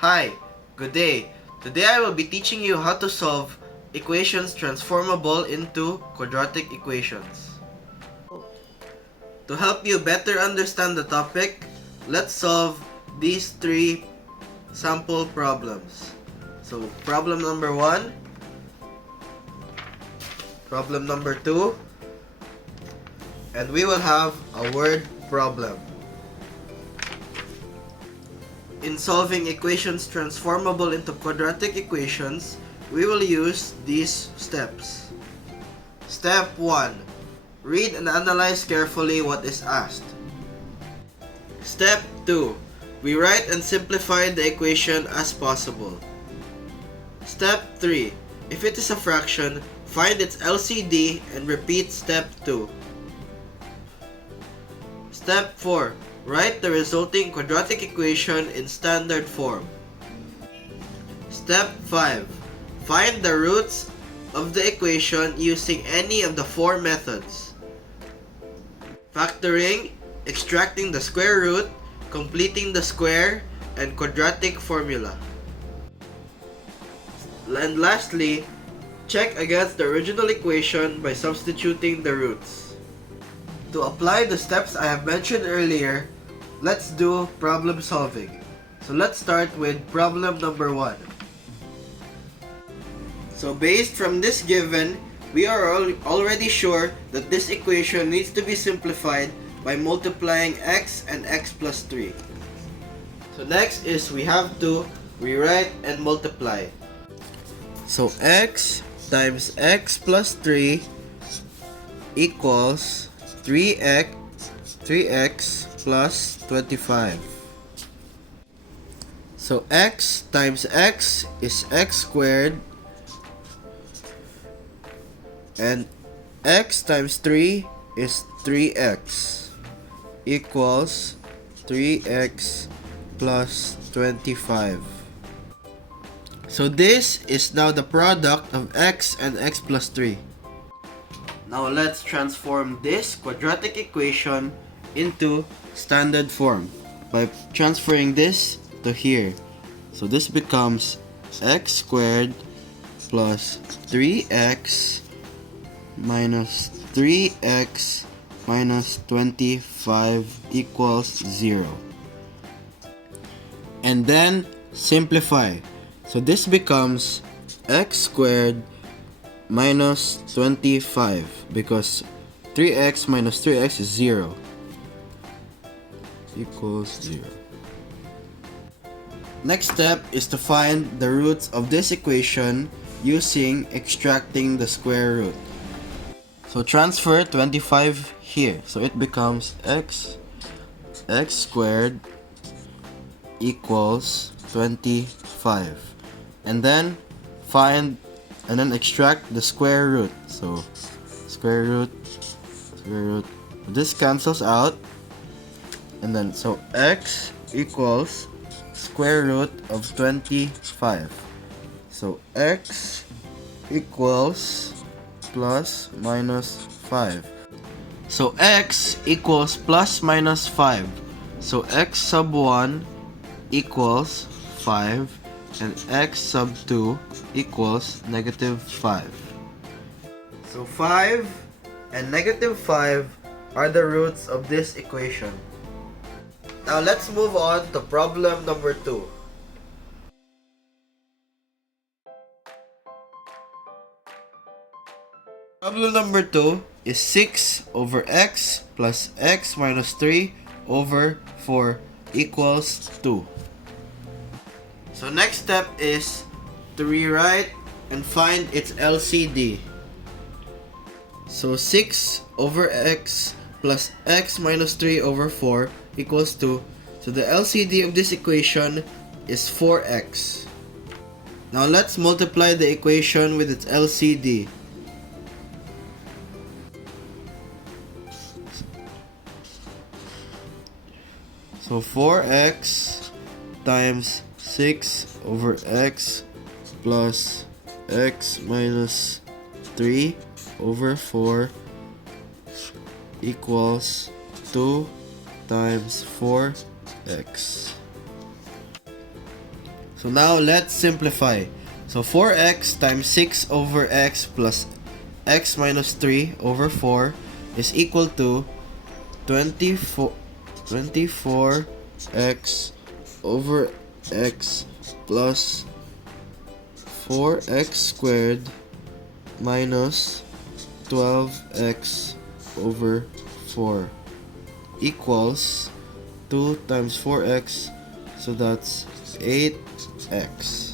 Hi, good day. Today I will be teaching you how to solve equations transformable into quadratic equations. To help you better understand the topic, let's solve these three sample problems. So, problem number 1, problem number 2, and we will have a word problem. In solving equations transformable into quadratic equations, we will use these steps. Step 1. Read and analyze carefully what is asked. Step 2. We write and simplify the equation as possible. Step 3. If it is a fraction, find its LCD and repeat step 2. Step 4. Write the resulting quadratic equation in standard form. Step 5. Find the roots of the equation using any of the four methods: factoring, extracting the square root, completing the square, and quadratic formula. And lastly, check against the original equation by substituting the roots. To apply the steps I have mentioned earlier, let's do problem solving. So let's start with problem number 1. So based from this given, we are already sure that this equation needs to be simplified by multiplying x and x plus 3. So next is we have to rewrite and multiply. So x times x plus 3 equals 3x plus 25. So x times x is x squared, and x times 3 is 3x equals 3x plus 25. So this is now the product of x and x plus 3. Now let's transform this quadratic equation into standard form by transferring this to here. So this becomes x squared plus 3x minus 3x minus 25 equals 0. And then simplify. So this becomes x squared minus 25 because 3x minus 3x is 0 equals 0. Next step is to find the roots of this equation using extracting the square root. So transfer 25 here. So it becomes x squared equals 25. And then extract the square root. So square root. This cancels out. And then so x equals square root of 25. So x equals plus minus 5. So x equals plus minus 5. So x sub 1 equals 5 and x sub 2 equals negative 5. So 5 and negative 5 are the roots of this equation. Now let's move on to problem number 2. Problem number 2 is 6 over x plus x minus 3 over 4 equals 2. So next step is to rewrite and find its LCD. So 6 over x plus x minus 3 over 4 equals 2. So the LCD of this equation is 4x. Now let's multiply the equation with its LCD. So 4x times 6 over x plus x minus 3 over 4 equals 2 times 4x. So now let's simplify. So 4x times 6 over x plus x minus 3 over 4 is equal to 24x over x plus 4x squared minus 12x over 4 equals 2 times 4x, so that's 8x.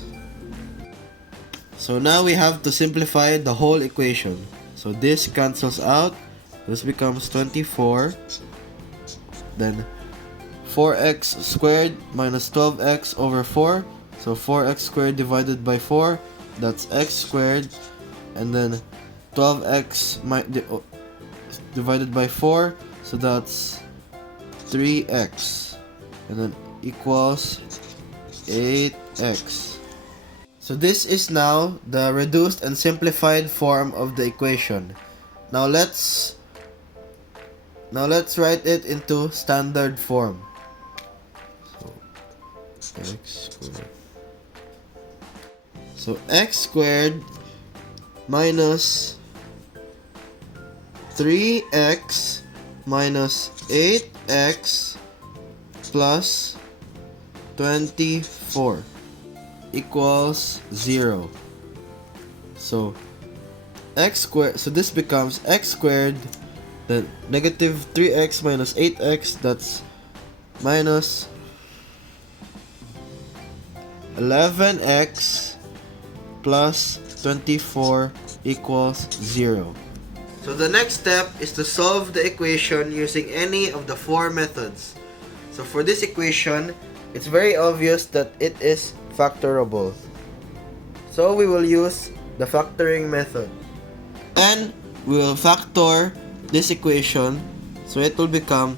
So now we have to simplify the whole equation. So this cancels out, this becomes 24, then 4x squared minus 12x over 4, so 4x squared divided by 4, that's x squared, and then 12x divided by 4, so that's 3x, and then equals 8x. So this is now the reduced and simplified form of the equation. Now let's write it into standard form. So x squared. So x squared minus 3x minus 8x plus 24 equals 0. So x squared, so this becomes x squared, then negative 3x minus 8x, that's minus 11x plus 24 equals 0. So the next step is to solve the equation using any of the four methods. So for this equation, it's very obvious that it is factorable. So we will use the factoring method. And we will factor this equation, so it will become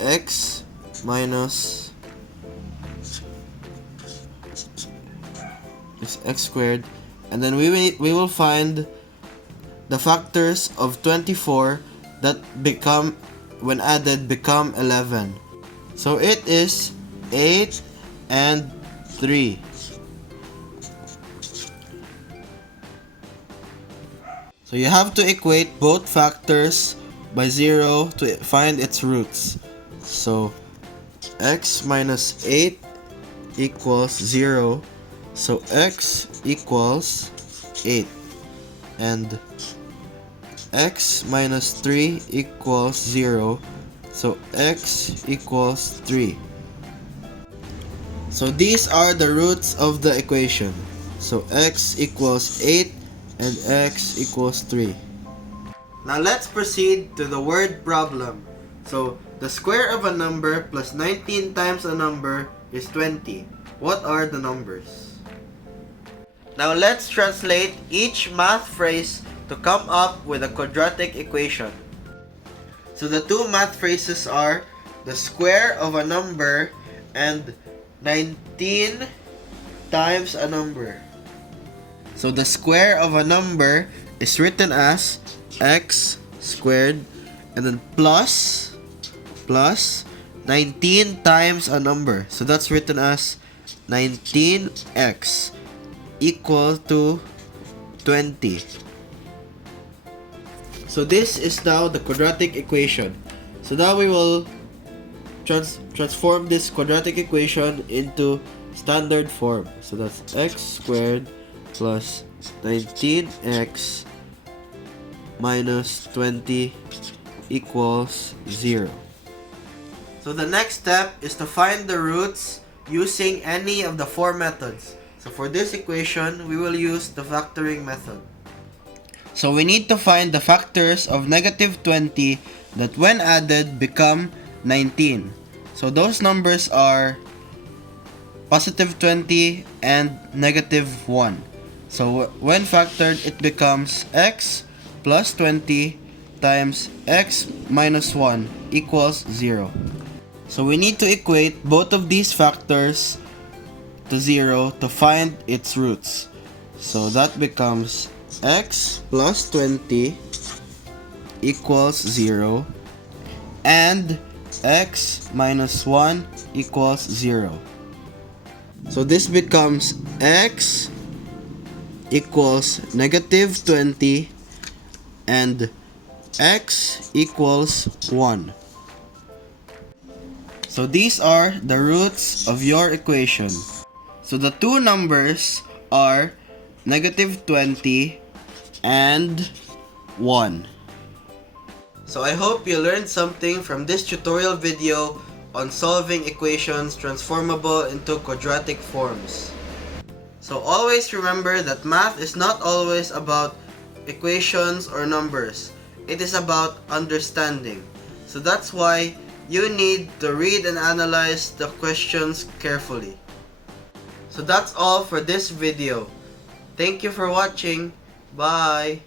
x minus x squared, and then we will find the factors of 24 that become, when added, become 11. So it is 8 and 3. So you have to equate both factors by 0 to find its roots. So x minus 8 equals 0. So x equals 8. And x minus 3 equals 0. So x equals 3. So these are the roots of the equation. So x equals 8 and x equals 3. Now let's proceed to the word problem. So the square of a number plus 19 times a number is 20. What are the numbers? Now let's translate each math phrase to come up with a quadratic equation. So the two math phrases are the square of a number and 19 times a number. So the square of a number is written as x squared, and then plus 19 times a number. So that's written as 19x equal to 20. So this is now the quadratic equation. So now we will transform this quadratic equation into standard form. So that's x squared plus 19x minus 20 equals 0. So the next step is to find the roots using any of the four methods. So for this equation, we will use the factoring method. So we need to find the factors of negative 20 that when added become 19. So those numbers are positive 20 and negative 1. So when factored, it becomes x plus 20 times x minus 1 equals 0. So we need to equate both of these factors to 0 to find its roots. So that becomes x plus 20 equals 0 and x minus 1 equals 0. So this becomes x equals negative 20 and x equals 1. So these are the roots of your equation. So the two numbers are negative 20 and 1. So I hope you learned something from this tutorial video on solving equations transformable into quadratic forms. So always remember that math is not always about equations or numbers. It is about understanding. So that's why you need to read and analyze the questions carefully. So that's all for this video. Thank you for watching. Bye!